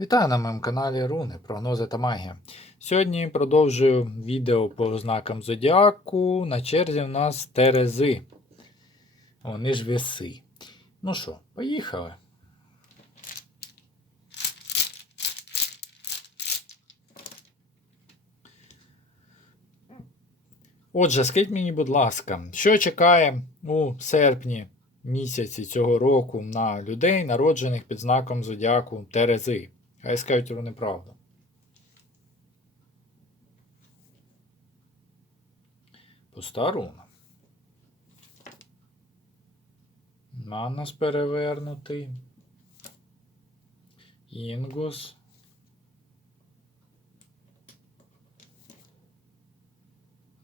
Вітаю на моєму каналі Руни, прогнози та магія. Сьогодні продовжую відео по знакам Зодіаку. На черзі у нас Терези. Вони ж веси. Ну що, поїхали. Отже, скажіть мені, будь ласка, що чекає у серпні місяці цього року на людей, народжених під знаком Зодіаку Терези? Хай скажуть вони правду. Пуста руна. Манас перевернутий. Інгус.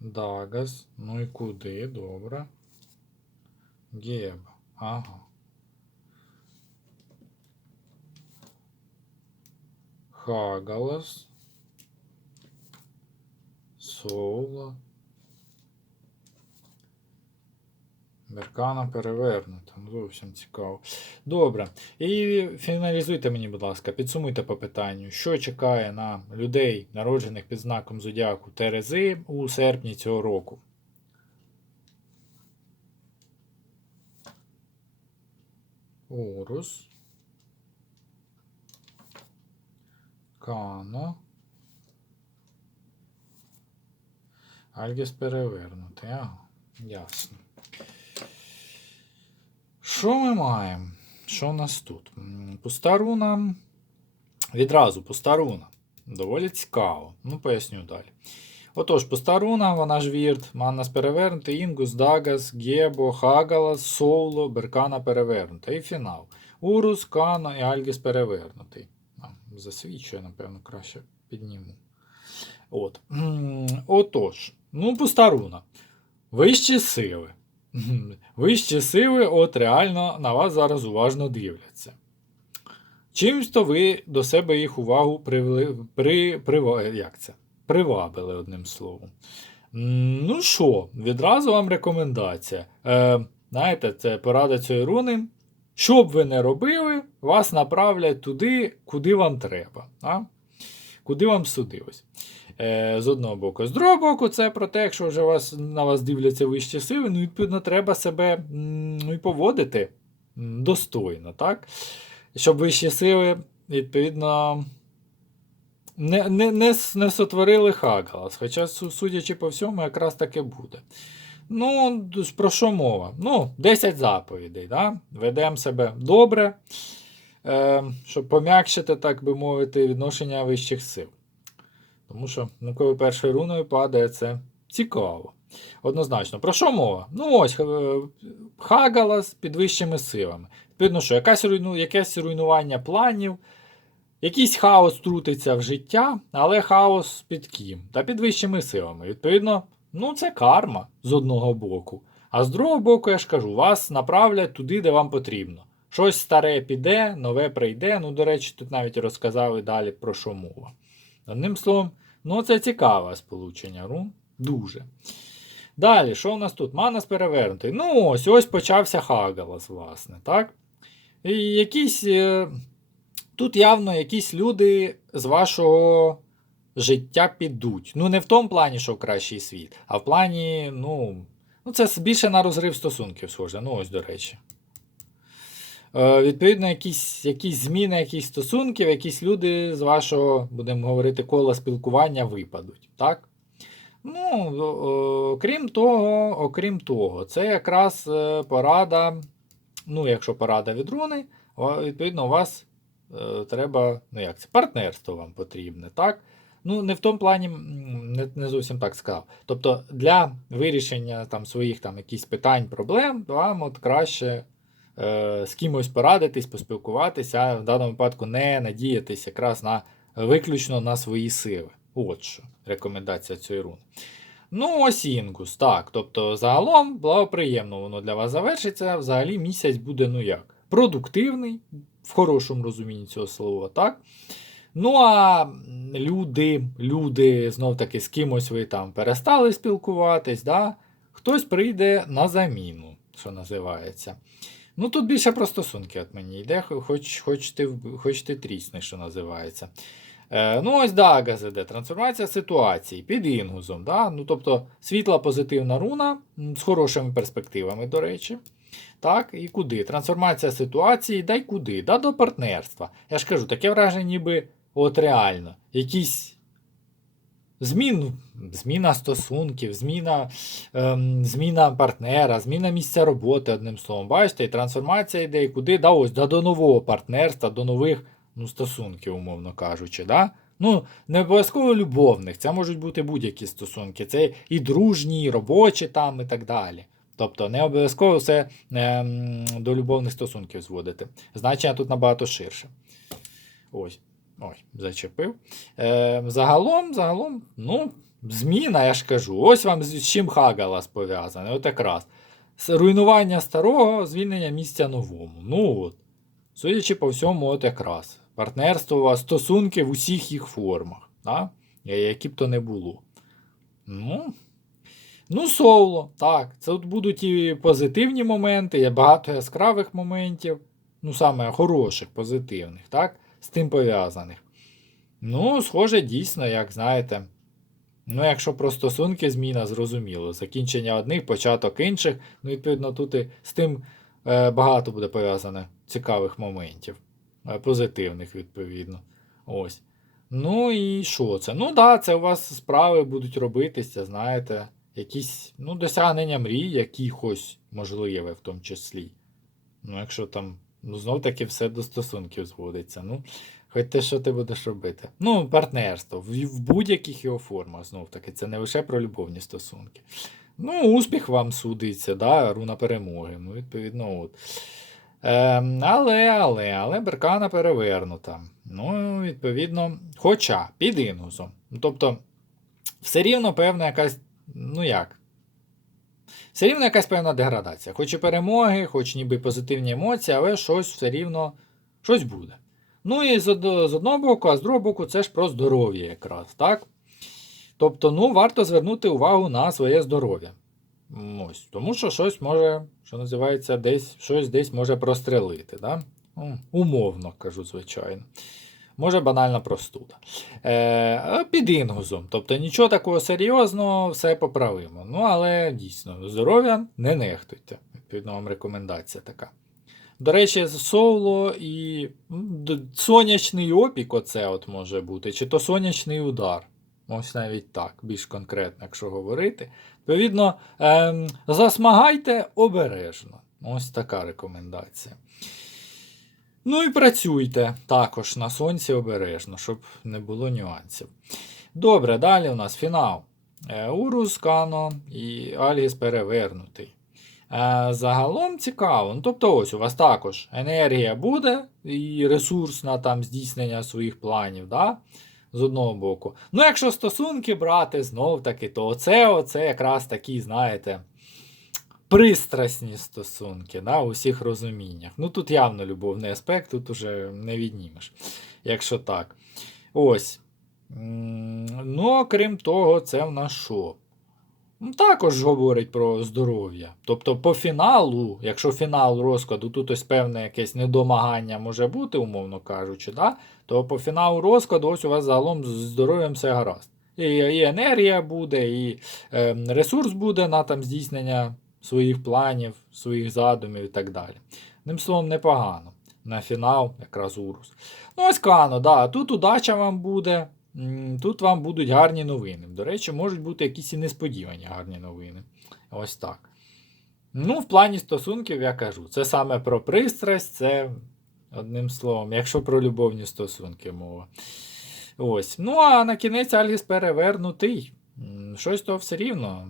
Дагас. Ну і куди? Добре. Геб. Ага. Хагалас. Соло. Беркана перевернута. Ну, Зовсім цікаво. Добре. І фіналізуйте мені, будь ласка, підсумуйте по питанню, що чекає на людей, народжених під знаком Зодіаку Терези у серпні цього року. Орус. Кано. Альгіс перевернутий. Ага, ясно. Що ми маємо? Що у нас тут? М, Пуста руна. Відразу пуста руна. Доволі цікаво. Ну, поясню далі. Отож, пуста руна, вона ж вірт, Маннас перевернутий, Інгус, Дагас, Гебо, Хагалас, Соуло, Беркана перевернута. І фінал. Урус, Кано і Альгіс перевернутий. А, засвідчує, напевно, краще підніму. От. Отож, ну, пуста руна. Вищі сили. Вищі сили, от реально на вас зараз уважно дивляться. Чимсь то ви до себе їх увагу привели, при, прива- як це? привабили одним словом. Ну що, відразу вам рекомендація. Е, знаєте, це порада цієї руни. Що б ви не робили, вас направлять туди, куди вам треба. А? Куди вам судилось. Е, з одного боку. З другого боку, це про те, якщо вже вас, на вас дивляться вищі сили, ну, відповідно, треба себе ну, і поводити достойно, так? Щоб вищі сили, відповідно, не, не, не, не сотворили Хагалас. Хоча, судячи по всьому, якраз таке буде. Ну, про що мова? Ну, 10 заповідей. Да? Ведемо себе добре, е, щоб пом'якшити, так би мовити, відношення вищих сил. Тому що, ну, коли першою руною падає, це цікаво. Однозначно. Про що мова? Ну ось е, Хагалас під вищими силами. Відповідно, що якась руйну, якесь руйнування планів, якийсь хаос трутиться в життя, але хаос під ким? Та під вищими силами. Відповідно, ну це карма з одного боку. А з другого боку, я ж кажу, вас направлять туди, де вам потрібно. Щось старе піде, нове прийде. Ну, до речі, тут навіть розказали далі про що мова. Одним словом, ну це цікаве сполучення рун. Дуже. Далі, що у нас тут? Манас перевернутий. Ну, ось ось почався Хагалас, власне, так? І якісь. е, Тут явно якісь люди з вашого життя підуть. Ну, не в тому плані, що в кращий світ, а в плані, ну. Ну, це більше на розрив стосунків схоже. Ну, ось, до речі. Е, відповідно, якісь, якісь зміни, якісь стосунків, якісь люди з вашого, будемо говорити, кола спілкування випадуть. Так? Ну, окрім того, окрім того, це якраз е, порада. Ну, якщо порада від руни, відповідно, у вас е, треба, ну як це, партнерство вам потрібне, так? Ну, не в тому плані, не, не зовсім так сказав. Тобто для вирішення там, своїх там, якісь питань, проблем, вам от краще е, з кимось порадитись, поспілкуватися, а в даному випадку не надіятись якраз на виключно на свої сили. От що рекомендація цієї руни. Ну, ось Інгус, так. Тобто, загалом благоприємно воно для вас завершиться. Взагалі місяць буде, ну як, продуктивний, в хорошому розумінні цього слова, так? Ну, а люди, люди, знов таки, з кимось ви там перестали спілкуватись, да? хтось прийде на заміну, що називається. Ну тут більше про стосунки от мені йде, хоч, хоч, ти, хоч ти трісни, що називається. Е, ну, ось да, ГЗД. Трансформація ситуації під інгузом. Да? Ну, тобто світла позитивна руна з хорошими перспективами, до речі. Так, і куди? Трансформація ситуації, дай куди? Да, до партнерства. Я ж кажу, таке враження, ніби от реально. Якісь змін, зміна стосунків, зміна, ем, зміна партнера, зміна місця роботи, одним словом. Бачите, і трансформація йде і куди? Да, ось, да, до нового партнерства, до нових ну, стосунків, умовно кажучи. Да? Ну, не обов'язково любовних, це можуть бути будь-які стосунки. Це і дружні, і робочі там, і так далі. Тобто не обов'язково все ем, до любовних стосунків зводити. Значення тут набагато ширше. Ось. Ой, зачепив. Е, загалом, загалом, ну, зміна, я ж кажу. Ось вам з чим Хагалас пов'язаний. От якраз. Руйнування старого, звільнення місця новому. Ну от. Судячи по всьому, от якраз. Партнерство стосунки в усіх їх формах. Да? Які б то не було. Ну, Ну, соло, так. Це тут будуть і позитивні моменти, є багато яскравих моментів, ну, саме хороших, позитивних, так? З тим пов'язаних. Ну, схоже, дійсно, як знаєте. Ну, якщо про стосунки зміна, зрозуміло. Закінчення одних, початок інших. Ну, відповідно, тут і з тим е, багато буде пов'язане цікавих моментів. Е, позитивних, відповідно. Ось. Ну і що це? Ну, да, це у вас справи будуть робитися, знаєте якісь ну, досягнення мрій, якихось можливе в тому числі. Ну, якщо там, ну, знов таки все до стосунків зводиться. Ну, хоч те, що ти будеш робити. Ну, партнерство в, в будь-яких його формах, знов таки, це не лише про любовні стосунки. Ну, успіх вам судиться, да, руна перемоги. Ну, відповідно, от. Ем, але, але, але беркана перевернута. Ну, відповідно, хоча під інгусом. Ну, Тобто, все рівно певна якась ну як? Все рівно якась певна деградація. Хоч і перемоги, хоч ніби позитивні емоції, але щось все рівно щось буде. Ну і з, одного боку, а з другого боку, це ж про здоров'я якраз, так? Тобто, ну, варто звернути увагу на своє здоров'я. Ось, тому що щось може, що називається, десь щось десь може прострелити. Да? Умовно кажу, звичайно. Може банальна простуда. Е, під інгузом. Тобто нічого такого серйозного, все поправимо. Ну, але дійсно, здоров'я не нехтуйте. Відповідно, вам рекомендація така. До речі, соло і сонячний опік, оце от може бути, чи то сонячний удар. Ось навіть так, більш конкретно, якщо говорити. Відповідно, ем, засмагайте обережно. Ось така рекомендація. Ну і працюйте також на сонці обережно, щоб не було нюансів. Добре, далі у нас фінал. Е, Урус, Кано і Альгіс перевернутий. Е, Загалом цікаво. Ну, тобто, ось у вас також енергія буде і ресурс на там здійснення своїх планів. Да? З одного боку. Ну, якщо стосунки брати знов таки, то оце якраз такі, знаєте, пристрасні стосунки, да, у всіх розуміннях. Ну тут явно любовний аспект, тут уже не віднімеш, якщо так. Ось. Ну, крім того, це в нас що? Ну, Також говорить про здоров'я. Тобто, по фіналу, якщо фінал розкладу, тут ось певне якесь недомагання може бути, умовно кажучи, да? то по фіналу розкладу, ось у вас загалом з здоров'ям все гаразд. І, і енергія буде, і е, ресурс буде на там здійснення своїх планів, своїх задумів і так далі. Одним словом, непогано. На фінал якраз урус. Ну, ось Кано, да, тут удача вам буде. Тут вам будуть гарні новини. До речі, можуть бути якісь і несподівані гарні новини. Ось так. Ну, в плані стосунків я кажу. Це саме про пристрасть, це одним словом, якщо про любовні стосунки мова. Ось. Ну, а на кінець Альгіс перевернутий. Щось то все рівно.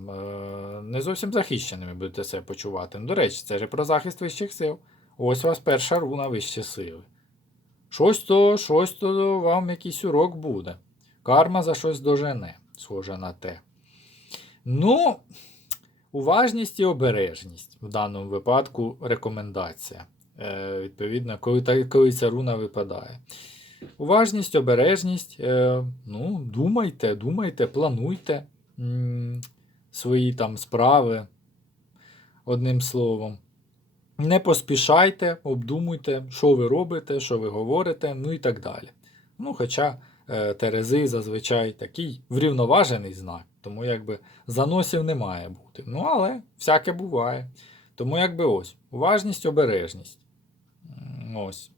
е, Не зовсім захищеними будете себе почувати. Ну, до речі, це ж про захист вищих сил. Ось у вас перша руна вищі сили. Щось то, щось то вам якийсь урок буде. Карма за щось дожене, схоже на те. Ну, уважність і обережність в даному випадку рекомендація. Е, відповідно, коли, коли ця руна випадає. Уважність, обережність. Е, ну, думайте, думайте, плануйте свої там справи, одним словом. Не поспішайте, обдумуйте, що ви робите, що ви говорите, ну і так далі. Ну, хоча е, Терези зазвичай такий врівноважений знак, тому якби заносів не має бути. Ну, але всяке буває. Тому якби ось, уважність, обережність. Ось.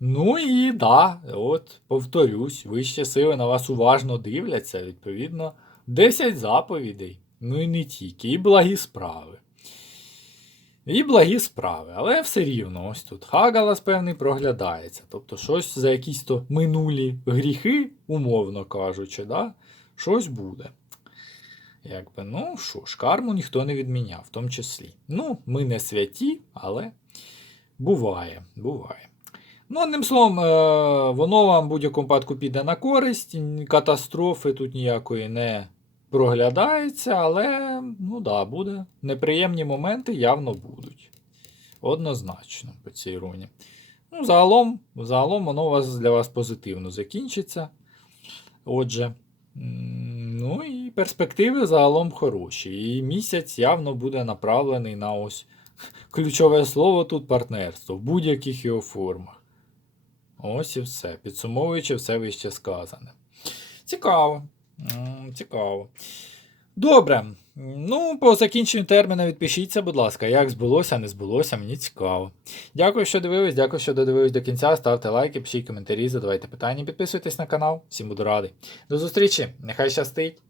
Ну і да, от повторюсь, вищі сили на вас уважно дивляться, відповідно, 10 заповідей. Ну і не тільки, і благі справи. І благі справи, але все рівно, ось тут Хагалас певний проглядається. Тобто щось за якісь то минулі гріхи, умовно кажучи, да? щось буде. Якби, ну що ж, карму ніхто не відміняв, в тому числі. Ну, ми не святі, але буває, буває. Ну, одним словом, е, воно вам в будь-якому випадку піде на користь, катастрофи тут ніякої не проглядається, але ну да, буде. Неприємні моменти явно будуть. Однозначно по цій руні. Ну, загалом, загалом воно у вас для вас позитивно закінчиться. Отже, ну і перспективи загалом хороші. І місяць явно буде направлений на ось ключове слово тут партнерство в будь-яких його формах. Ось і все. Підсумовуючи все вище сказане. Цікаво. Цікаво. Добре. Ну, по закінченню терміну відпишіться, будь ласка, як збулося, не збулося, мені цікаво. Дякую, що дивились, дякую, що додивились до кінця. Ставте лайки, пишіть коментарі, задавайте питання, підписуйтесь на канал. Всім буду радий. До зустрічі, нехай щастить!